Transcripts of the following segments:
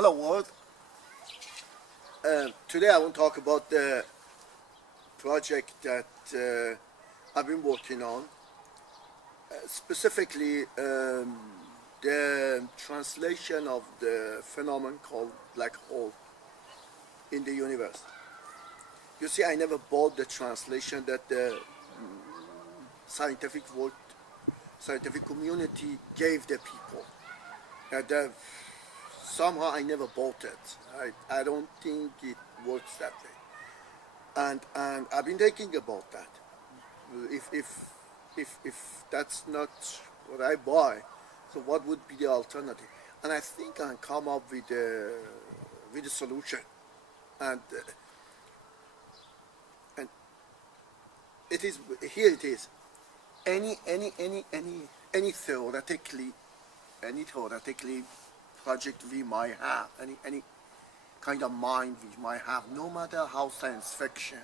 Hello world. Today I want to talk about the project that I've been working on, specifically the translation of the phenomenon called black hole in the universe. You see, I never bought the translation that the scientific world, scientific community gave the people. Somehow I never bought it. I don't think it works that way. And I've been thinking about that. If that's not what I buy, so what would be the alternative? And I think I come up with a solution. And it is here. It is any theoretically project we might have, any kind of mind we might have, no matter how science fiction,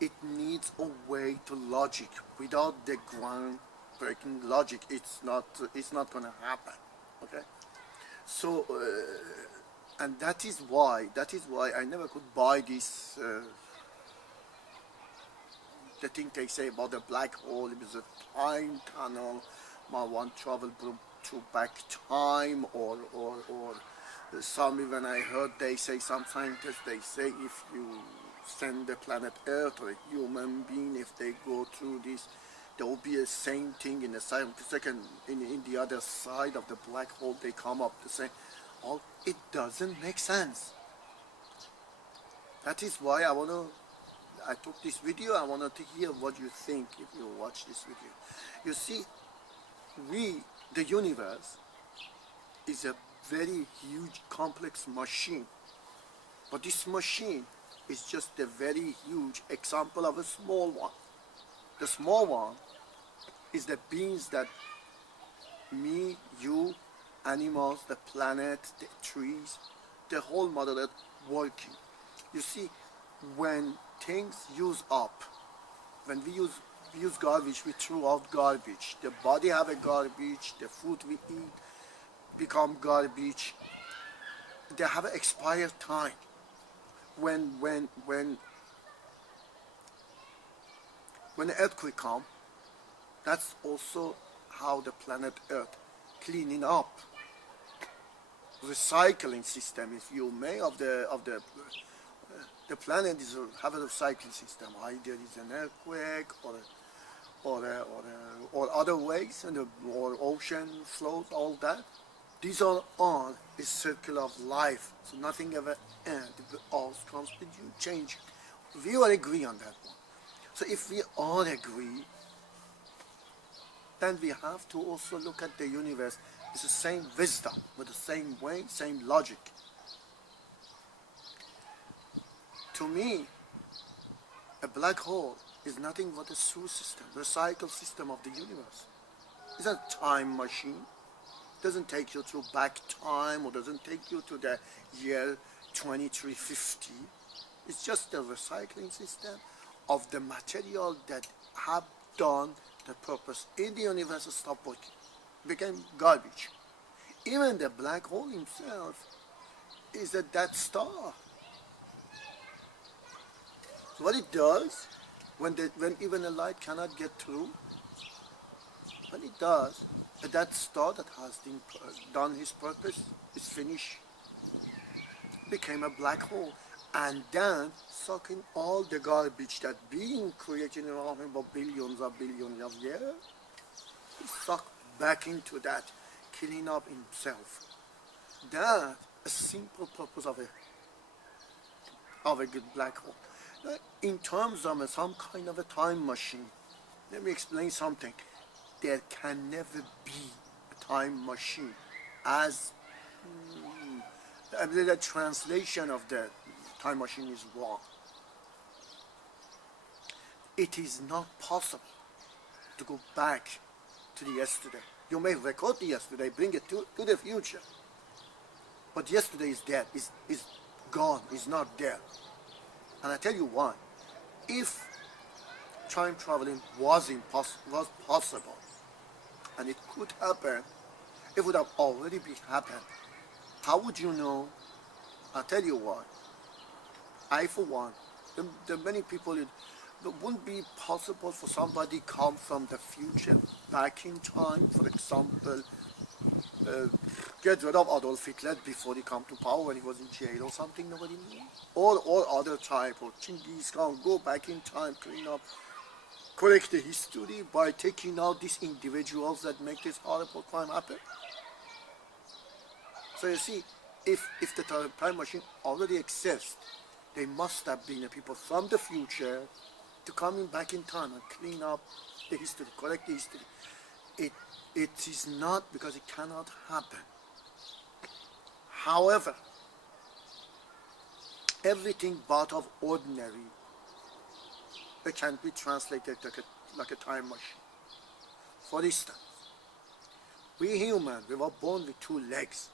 it needs a way to logic. Without the groundbreaking logic, it's not going to happen. Okay, so and that is why I never could buy this. The thing they say about the black hole, it was a time tunnel. One travel to back time, or some, even I heard they say, some scientists, they say if you send the planet Earth or a human being, if they go through this, there will be the same thing in the second in the other side of the black hole. They come up the same. Oh, it doesn't make sense. That is why I took this video. I wanted to hear what you think if you watch this video. You see, the universe is a very huge, complex machine. But this machine is just a very huge example of a small one. The small one is the beings that me, you, animals, the planet, the trees, the whole Mother Earth working. You see, when things use up, when we use garbage, we throw out garbage. The body have a garbage, the food we eat become garbage. They have an expired time. When the earthquake come, that's also how the planet Earth cleaning up. Recycling system, if you may, of the planet is have a recycling system. Either is an earthquake or other ways, or ocean flows, all that. These are all a circle of life. So nothing ever ends. It all constantly change. We all agree on that one. So if we all agree, then we have to also look at the universe. It's the same wisdom, with the same way, same logic. To me, a black hole is nothing but a sewer system, recycle system of the universe. It's a time machine. It doesn't take you to back time, or doesn't take you to the year 2350. It's just a recycling system of the material that have done the purpose in the universe, stop working, became garbage. Even the black hole himself is a dead star. So what it does, when even a light cannot get through, when it does, that star that has done his purpose, is finished, became a black hole, and then sucking all the garbage that being created around him for billions of years, he sucked back into that, killing up himself. That a simple purpose of a good black hole. In terms of some kind of a time machine, let me explain something. There can never be a time machine, as the translation of the time machine is wrong. It is not possible to go back to the yesterday. You may record the yesterday, bring it to the future, but yesterday is dead, is gone, is not there. And I tell you why. If time traveling was possible, and it could happen, it would have already happened How would you know? I'll tell you what. I, for one, there are many people, it wouldn't be possible for somebody come from the future back in time, for example, get rid of Adolf Hitler before he come to power when he was in jail or something, nobody knew. Or other type, or Genghis Khan, go back in time, clean up, correct the history by taking out these individuals that make this horrible crime happen. So you see, if the time machine already exists, they must have been the people from the future to come in back in time and clean up the history, correct the history. It is not, because it cannot happen. However, everything but of ordinary, it can be translated like a time machine. For instance, we humans, we were born with 2 legs.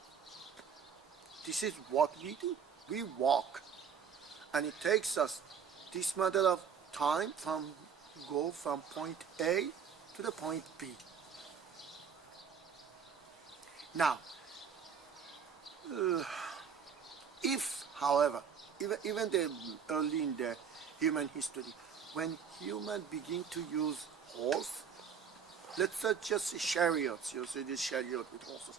This is what we do. We walk. And it takes us this matter of time go from point A to the point B. Now, if, however, even early in the human history, when humans begin to use horse, let's say just chariots, you see this chariot with horses,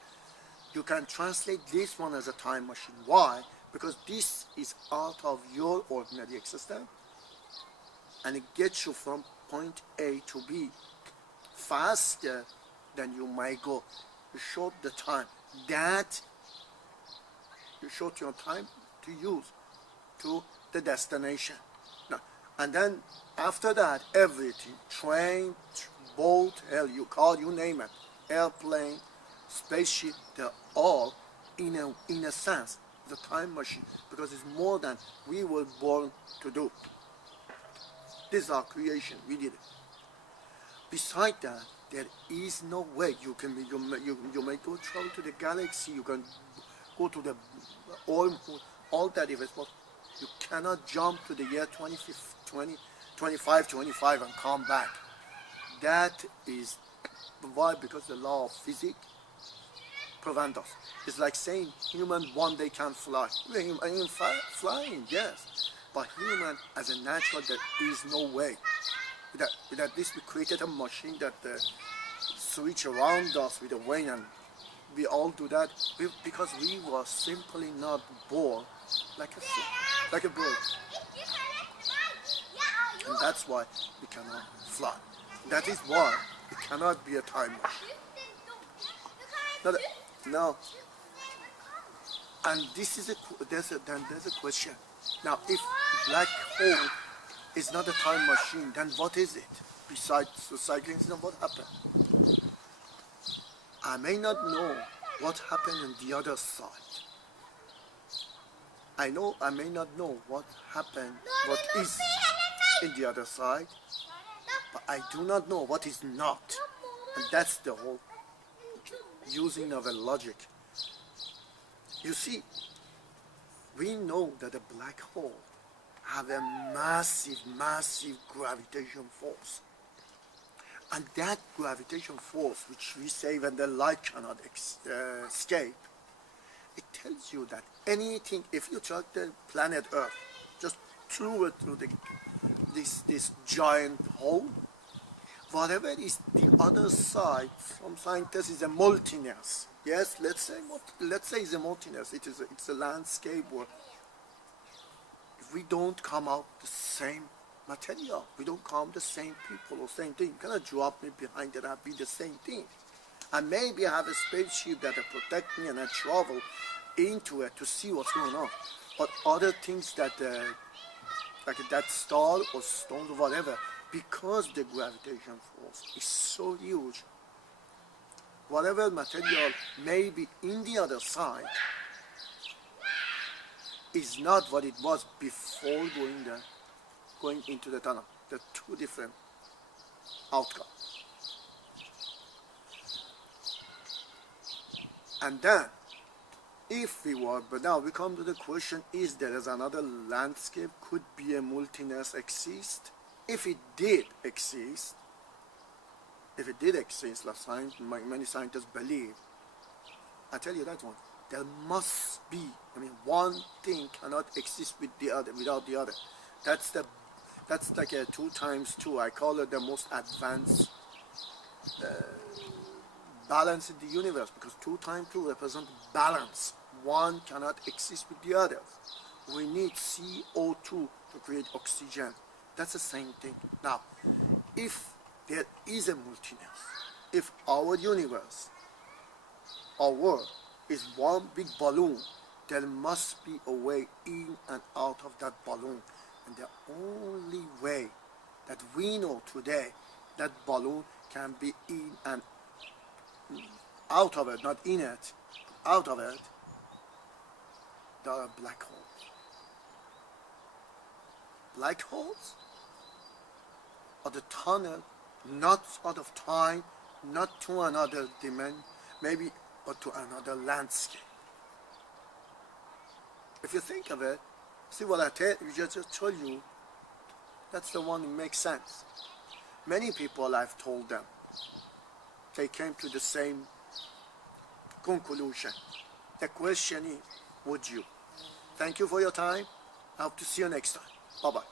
you can translate this one as a time machine. Why? Because this is out of your ordinary existence, and it gets you from point A to B faster than you might go. You short the time that you short your time to use to the destination. Now, and then after that, everything, train, boat, hell, you call, you name it, airplane, spaceship, they're all in a sense the time machine, because it's more than we were born to do. This is our creation. We did it. Beside that, there is no way you may go travel to the galaxy. You can go to the all that if it's possible. You cannot jump to the year 2525 and come back. That is why, because the law of physics prevent us. It's like saying human one day can fly. Flying, yes, but human as a natural, there is no way. That this we created a machine that switch around us with a wing, and we all do that because we were simply not born like a bird, and that's why we cannot fly. That is why it cannot be a time machine. Now, and this is there's a question. Now, if black hole is not a time machine, then what is it? Besides the cycling system, what happened? I may not know what happened on the other side. I may not know what happened, what is in the other side, but I do not know what is not. And that's the whole using of a logic. You see, we know that a black hole have a massive gravitation force. And that gravitation force, which we say when the light cannot escape, it tells you that anything, if you take the planet Earth, just threw it through this giant hole, whatever is the other side, some scientists is a multiness. Yes, let's say it's a multiness. It's a landscape where if we don't come out the same material, we don't come the same people or same thing. You cannot drop me behind it and be the same thing. And maybe I have a spaceship that will protect me and I travel into it to see what's going on. But other things that, like that star or stone or whatever, because the gravitation force is so huge, whatever material may be in the other side is not what it was before going into the tunnel. They're two different outcomes. And then, if we were, but now we come to the question, is there another landscape? Could be a multiness exist? If it did exist, many scientists believe, I tell you that one, there must be, one thing cannot exist with the other, without the other. That's like a 2 times 2. I call it the most advanced balance in the universe, because 2 times 2 represents balance. One cannot exist with the other. We need CO2 to create oxygen. That's the same thing. Now, if there is a multiverse, if our universe, our world, is one big balloon, there must be a way in and out of that balloon. And the only way that we know today that balloon can be in and out of it, not in it, out of it, there are black holes. Black holes are the tunnel, not out of time, not to another dimension, maybe, but to another landscape. If you think of it, see what I just told you, that's the one that makes sense. Many people, I've told them, they came to the same conclusion. The question is, would you? Thank you for your time. I hope to see you next time. Bye-bye.